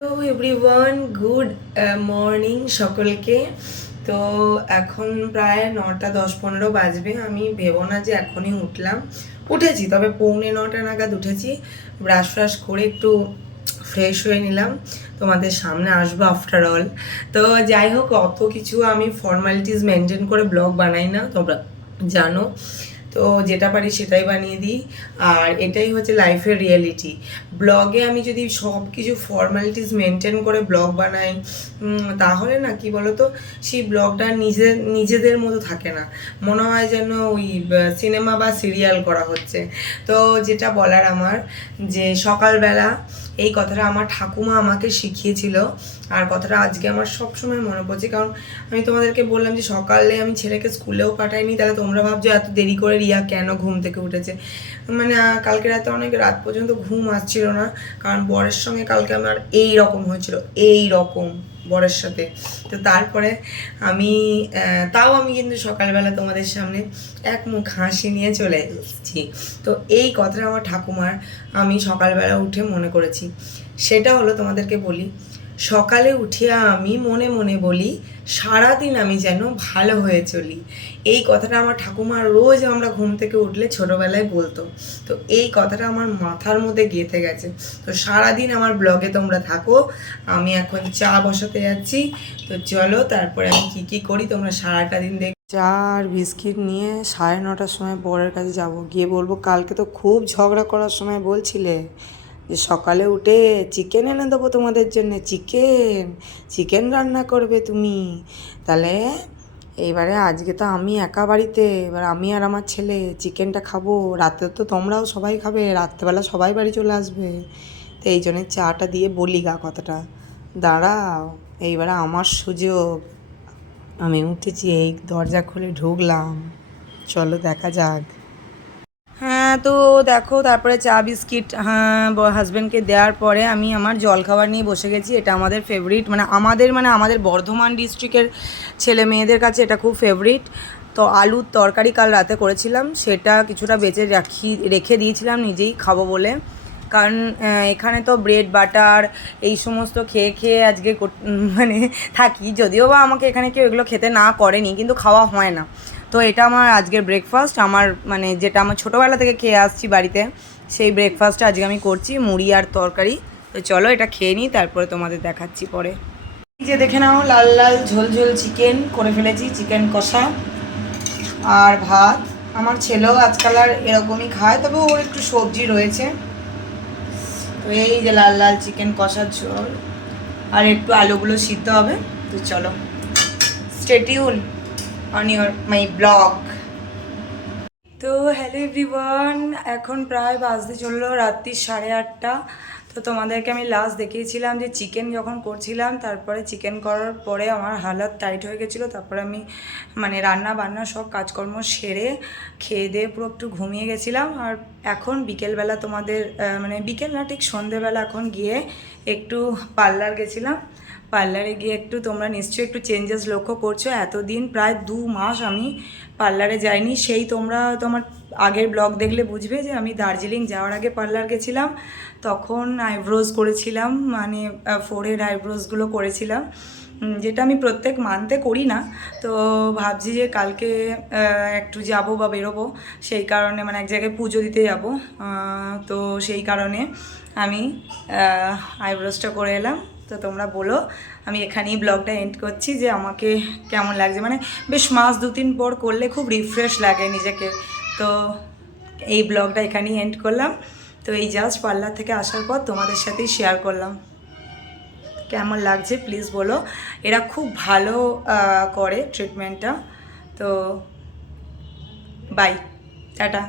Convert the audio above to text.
Hello everyone, good morning সকলকে। তো এখন প্রায় 9:10-15 বাজবে। আমি ভেবো না যে এখনই উঠেছি, তবে 8:45 নাগাদ উঠেছি। ব্রাশ ফ্রাশ করে একটু ফ্রেশ হয়ে নিলাম, তোমাদের সামনে আসবো আফটার অল। তো যাই হোক, অত কিছু আমি ফর্মালিটিস মেনটেন করে ব্লগ বানাই না, তোমরা জানো। তো যেটা পারি সেটাই বানিয়ে দিই, আর এটাই হচ্ছে লাইফের রিয়েলিটি। ব্লগে আমি যদি সব কিছু ফর্মালিটিস মেনটেন করে ব্লগ বানাই, তাহলে না কি বলতো, সেই ব্লগটা নিজেদের মতো থাকে না, মনে হয় যেন ওই সিনেমা বা সিরিয়াল করা হচ্ছে। তো যেটা বলার আমার, যে সকালবেলা এই কথাটা আমার ঠাকুমা আমাকে শিখিয়েছিল, আর কথাটা আজকে আমার সবসময় মনে পড়ছে। কারণ আমি তোমাদেরকে বললাম যে সকালে আমি ছেলেকে স্কুলেও পাঠাইনি, তাহলে তোমরা ভাবছো এত দেরি করে রিয়া কেন ঘুম থেকে উঠেছে। মানে কালকে রাতে অনেক রাত পর্যন্ত ঘুম আসছিল না, কারণ বরের সঙ্গে কালকে আমার এই রকম হয়েছিল, এই রকম বরের সাথে। তো তারপরে আমি আমি কিন্তু সকালবেলা তোমাদের সামনে এক মুখ হাসি নিয়ে চলে এসেছি। তো এই কথাটা আমার ঠাকুমার আমি সকালবেলা উঠে মনে করেছি। সেটা হলো, তোমাদেরকে বলি, সকালে উঠিয়া আমি মনে মনে বলি, সারাদিন আমি যেন ভালো হয়ে চলি। এই কথাটা আমার ঠাকুমা রোজ আমরা ঘুম থেকে উঠলে ছোটোবেলায় বলতো। তো এই কথাটা আমার মাথার মধ্যে গেঁথে গেছে। তো সারাদিন আমার ব্লগে তোমরা থাকো, আমি এখন চা বসাতে যাচ্ছি। তো চলো, তারপরে আমি কী করি তোমরা সারাটা দিন দেখ। চা আর বিস্কিট নিয়ে 9:30টার সময় বরের কাছে যাব, গিয়ে বলবো, কালকে তো খুব ঝগড়া করার সময় বলছিলে যে সকালে উঠে চিকেন এনে দেবো তোমাদের জন্য, চিকেন চিকেন রান্না করবে তুমি। তাহলে এইবারে আজকে তো আমি একা বাড়িতে, এবার আমি আর আমার ছেলে চিকেনটা খাবো, রাতে তো তোমরাও সবাই খাবে, রাত্রেবেলা সবাই বাড়ি চলে আসবে। তো এই জন্য চাটা দিয়ে বলি গা কথাটা। দাঁড়াও, এইবারে আমার সুযোগ। আমি উঠেছি, এই দরজা খুলে ঢুকলাম, চলো দেখা যাক। হ্যাঁ, তো দেখো, তারপরে চা বিস্কিট হাজব্যান্ডকে দেওয়ার পরে আমি আমার জলখাবার নিয়ে বসে গেছি। এটা আমাদের ফেভারিট, আমাদের বর্ধমান ডিস্ট্রিক্টের ছেলে মেয়েদের কাছে এটা খুব ফেভারিট। তো আলুর তরকারি কাল রাতে করেছিলাম, সেটা কিছুটা বেঁচে রেখে দিয়েছিলাম নিজেই খাবো বলে। কারণ এখানে তো ব্রেড বাটার এই সমস্ত খেয়ে খেয়ে আজকে থাকি, যদিও বা আমাকে এখানে কেউ এগুলো খেতে না করেনি, কিন্তু খাওয়া হয় না। তো এটা আমার আজকের ব্রেকফাস্ট, আমার যেটা আমার ছোটোবেলা থেকে খেয়ে আসছি বাড়িতে, সেই ব্রেকফাস্টটা আজকে আমি করছি, মুড়ি আর তরকারি। তো চলো এটা খেয়ে নিই, তারপরে তোমাদের দেখাচ্ছি পরে। যে দেখে নাও, লাল লাল ঝোল ঝোল চিকেন করে ফেলেছি, চিকেন কষা আর ভাত। আমার ছেলেও আজকাল আর এরকমই খায়, তবে ওর একটু সবজি রয়েছে। তো এই যে লাল লাল চিকেন কষার ঝোল, আর একটু আলুগুলো সিদ্ধ হবে। তো চলো, stay tune on my blog. তো হ্যালো এভরিওয়ান, এখন প্রায় বাজতে চললো রাত্রি 8:30। তো তোমাদেরকে আমি লাস্ট দেখিয়েছিলাম যে চিকেন যখন করছিলাম, তারপরে চিকেন করার পরে আমার হালাত টাইট হয়ে গেছিলো। তারপরে আমি রান্না বান্না সব কাজকর্ম সেরে খেয়ে দিয়ে পুরো একটু ঘুমিয়ে গেছিলাম। আর এখন বিকেলবেলা বিকেল না, ঠিক সন্ধেবেলা এখন গিয়ে একটু পার্লার গেছিলাম। পার্লারে গিয়ে তোমরা নিশ্চয়ই একটু চেঞ্জেস লক্ষ্য করছো। এতদিন প্রায় 2 মাস আমি পার্লারে যাইনি। সেই তোমরা তোমার আগের ব্লগ দেখলে বুঝবে যে আমি দার্জিলিং যাওয়ার আগে পার্লার গেছিলাম, তখন আইব্রোজ করেছিলাম, ফোরের আইব্রোজগুলো করেছিলাম, যেটা আমি প্রত্যেক মান্থে করি না। তো ভাবছি যে কালকে একটু যাবো বা বেরোবো, সেই কারণে এক জায়গায় পুজো দিতে যাব। তো সেই কারণে আমি আইব্রোজটা করে এলাম। তো তোমরা বলো, আমি এখানেই ব্লগটা এন্ড করছি, যে আমাকে কেমন লাগছে। বেশ মাস 2-3 পর করলে খুব রিফ্রেশ লাগে নিজেকে। তো এই ব্লগটা এখানেই এন্ড করলাম। তো এই জাস্ট পার্লার থেকে আসার পর তোমাদের সাথেই শেয়ার করলাম। কেমন লাগছে প্লিজ বলো। এরা খুব ভালো করে ট্রিটমেন্টটা। তো বাই, টাটা।